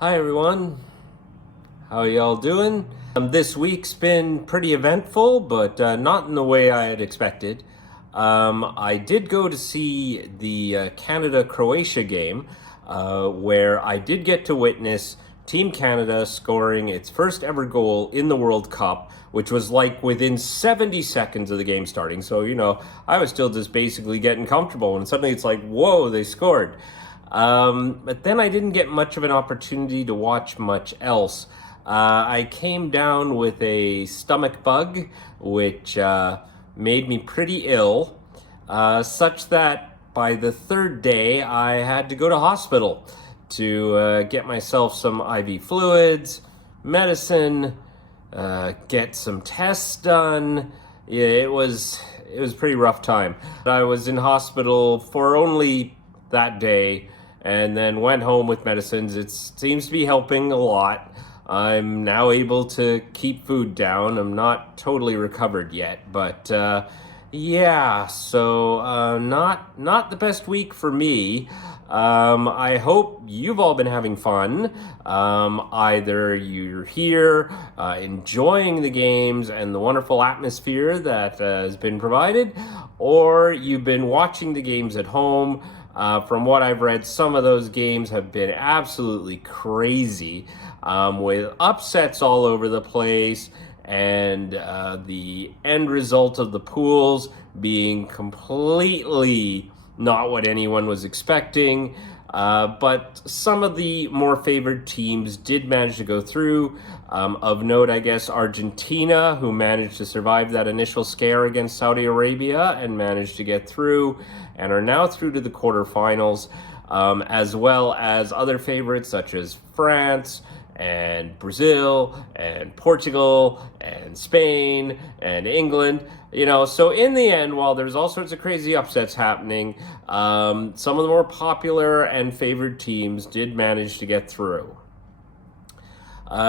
Hi everyone, how y'all doing? This week's been pretty eventful, but not in the way I had expected. I did go to see the Canada-Croatia game, where I did get to witness Team Canada scoring its first ever goal in the World Cup, which was like within 70 seconds of the game starting. So, I was still just basically getting comfortable, and suddenly it's like, whoa, they scored. But then I didn't get much of an opportunity to watch much else. I came down with a stomach bug, which made me pretty ill, such that by the third day I had to go to hospital to get myself some IV fluids, medicine, get some tests done. Yeah, it was a pretty rough time. I was in hospital for only that day and then went home with medicines. It seems to be helping a lot. I'm now able to keep food down. I'm not totally recovered yet, but yeah, so not the best week for me. I hope you've all been having fun. Either you're here enjoying the games and the wonderful atmosphere that has been provided, or you've been watching the games at home. From what I've read, some of those games have been absolutely crazy, with upsets all over the place, and the end result of the pools being completely not what anyone was expecting. But some of the more favored teams did manage to go through. Of note, I guess, Argentina, who managed to survive that initial scare against Saudi Arabia and managed to get through and are now through to the quarterfinals, as well as other favorites such as France and Brazil and Portugal and Spain and England. So in the end, while there's all sorts of crazy upsets happening, some of the more popular and favored teams did manage to get through.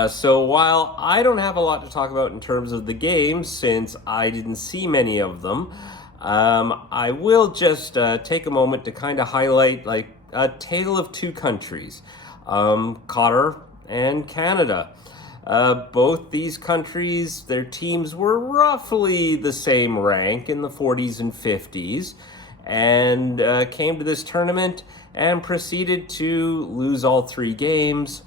So while I don't have a lot to talk about in terms of the games, since I didn't see many of them, I will just take a moment to kind of highlight like a tale of two countries, Qatar and Canada. Both these countries, their teams were roughly the same rank in the 40s and 50s, and came to this tournament and proceeded to lose all three games.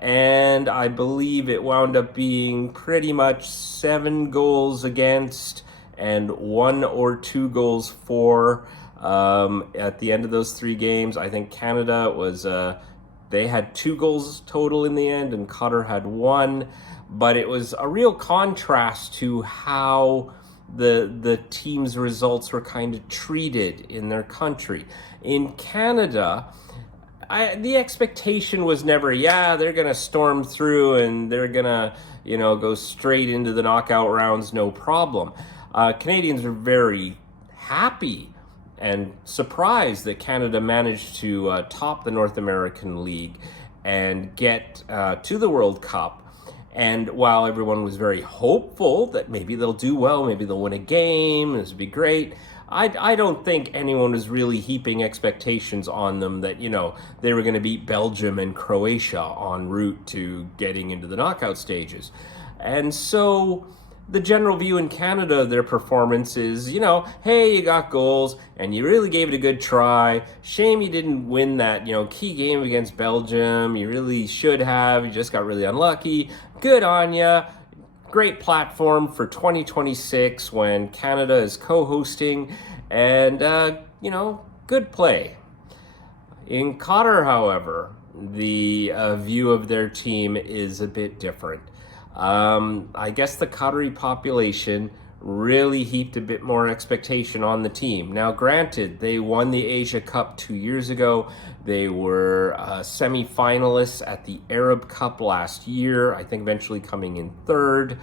And I believe it wound up being pretty much 7 goals against and 1 or 2 goals for at the end of those 3 games. I think Canada was they had 2 goals total in the end, and Qatar had 1. But it was a real contrast to how the team's results were kind of treated in their country. In Canada, the expectation was never, they're going to storm through and they're going to, go straight into the knockout rounds, no problem. Canadians are very happy and surprised that Canada managed to top the North American League and get to the World Cup. And while everyone was very hopeful that maybe they'll do well, maybe they'll win a game, this would be great, I don't think anyone was really heaping expectations on them that, they were going to beat Belgium and Croatia en route to getting into the knockout stages. And so the general view in Canada of their performance is, hey, you got goals and you really gave it a good try. Shame you didn't win that, key game against Belgium. You really should have. You just got really unlucky. Good on you. Great platform for 2026 when Canada is co-hosting, and, good play. In Qatar, however, the view of their team is a bit different. I guess the Qatari population really heaped a bit more expectation on the team. Now, granted, they won the Asia Cup 2 years ago. They were semi-finalists at the Arab Cup last year, I think eventually coming in third.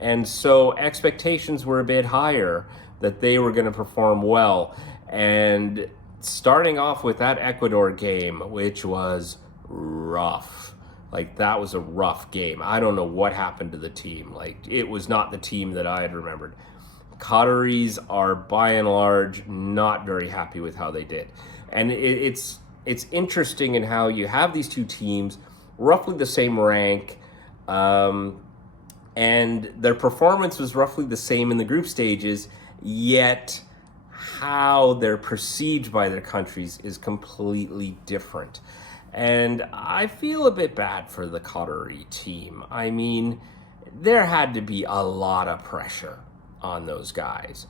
And so expectations were a bit higher that they were going to perform well. And starting off with that Ecuador game, which was rough. Like, that was a rough game. I don't know what happened to the team. Like, it was not the team that I had remembered. Qataris are, by and large, not very happy with how they did. And it's interesting in how you have these two teams roughly the same rank, and their performance was roughly the same in the group stages, yet how they're perceived by their countries is completely different. And I feel a bit bad for the Qatari team. I mean, there had to be a lot of pressure on those guys.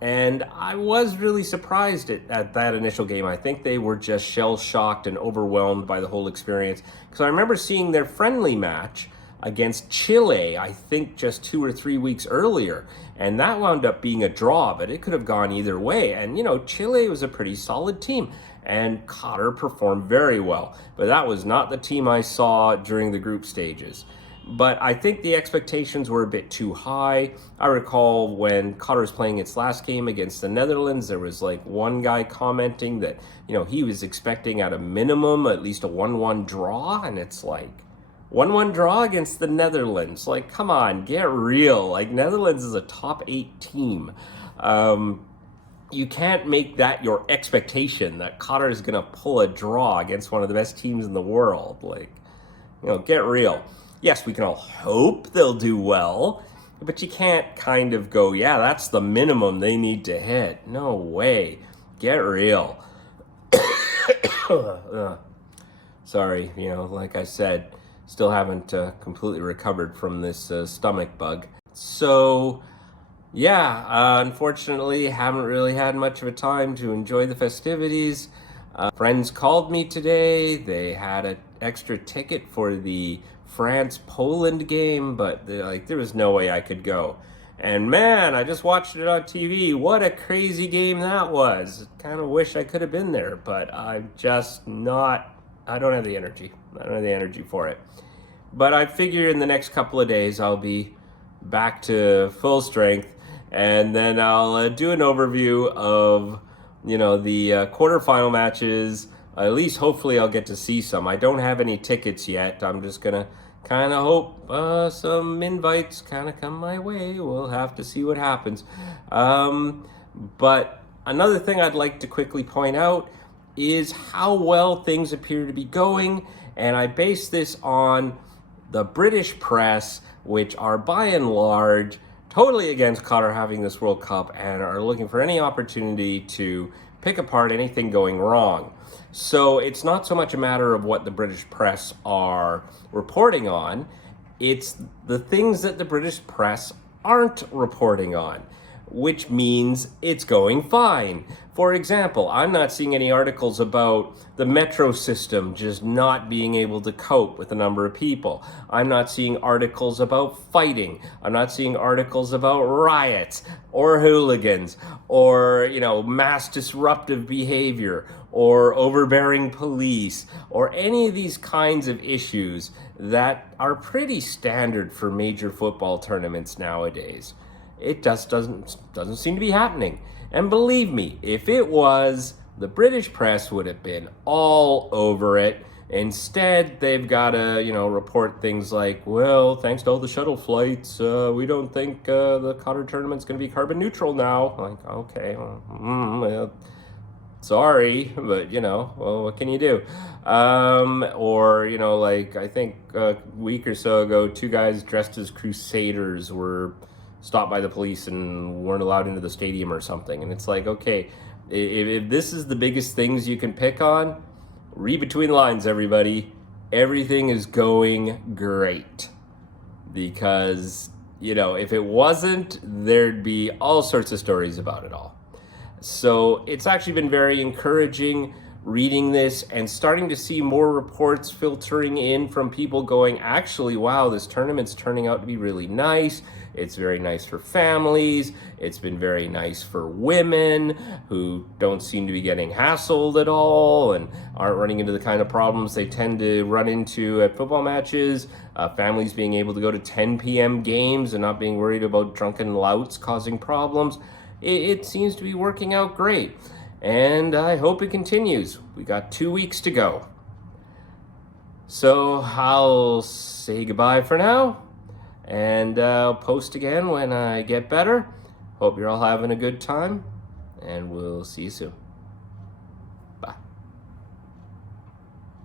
And I was really surprised at that initial game. I think they were just shell-shocked and overwhelmed by the whole experience. Because I remember seeing their friendly match against Chile, I think just 2 or 3 weeks earlier. And that wound up being a draw, but it could have gone either way. And, Chile was a pretty solid team. And Qatar performed very well. But that was not the team I saw during the group stages. But I think the expectations were a bit too high. I recall when Qatar was playing its last game against the Netherlands, there was like one guy commenting that, he was expecting at a minimum at least a 1-1 draw. And it's like, 1-1 draw against the Netherlands. Like, come on, get real. Like, Netherlands is a top 8 team. You can't make that your expectation that Qatar is going to pull a draw against one of the best teams in the world. Like, get real. Yes, we can all hope they'll do well, but you can't kind of go, yeah, that's the minimum they need to hit. No way. Get real. Sorry, like I said, still haven't completely recovered from this stomach bug. So, yeah, unfortunately, haven't really had much of a time to enjoy the festivities. Friends called me today. They had an extra ticket for the France-Poland game, but there was no way I could go. And man, I just watched it on TV. What a crazy game that was. Kind of wish I could have been there, but I don't have the energy. I don't have the energy for it. But I figure in the next couple of days I'll be back to full strength, and then I'll do an overview of the quarterfinal matches. At least hopefully I'll get to see some. I don't have any tickets yet. I'm just gonna kind of hope some invites kind of come my way. We'll have to see what happens. But another thing I'd like to quickly point out is how well things appear to be going, and I base this on the British press, which are by and large totally against Qatar having this World Cup and are looking for any opportunity to pick apart anything going wrong. So it's not so much a matter of what the British press are reporting on, it's the things that the British press aren't reporting on, which means it's going fine. For example, I'm not seeing any articles about the metro system just not being able to cope with the number of people. I'm not seeing articles about fighting. I'm not seeing articles about riots or hooligans or, mass disruptive behavior or overbearing police or any of these kinds of issues that are pretty standard for major football tournaments nowadays. It just doesn't seem to be happening. And believe me, if it was, the British press would have been all over it. Instead, they've got to, report things like, well, thanks to all the shuttle flights, we don't think the Qatar tournament's going to be carbon neutral now. Like, okay, well, sorry, but, well, what can you do? Or, I think a week or so ago, 2 guys dressed as crusaders were stopped by the police and weren't allowed into the stadium or something. And it's like, okay, if this is the biggest things you can pick on, read between the lines, everybody. Everything is going great. Because, if it wasn't, there'd be all sorts of stories about it all. So it's actually been very encouraging reading this and starting to see more reports filtering in from people going, actually, wow, this tournament's turning out to be really nice. It's very nice for families. It's been very nice for women who don't seem to be getting hassled at all and aren't running into the kind of problems they tend to run into at football matches. Families being able to go to 10 p.m. games and not being worried about drunken louts causing problems. It seems to be working out great. And I hope it continues. We got 2 weeks to go. So I'll say goodbye for now. And I'll post again when I get better. Hope you're all having a good time. And we'll see you soon.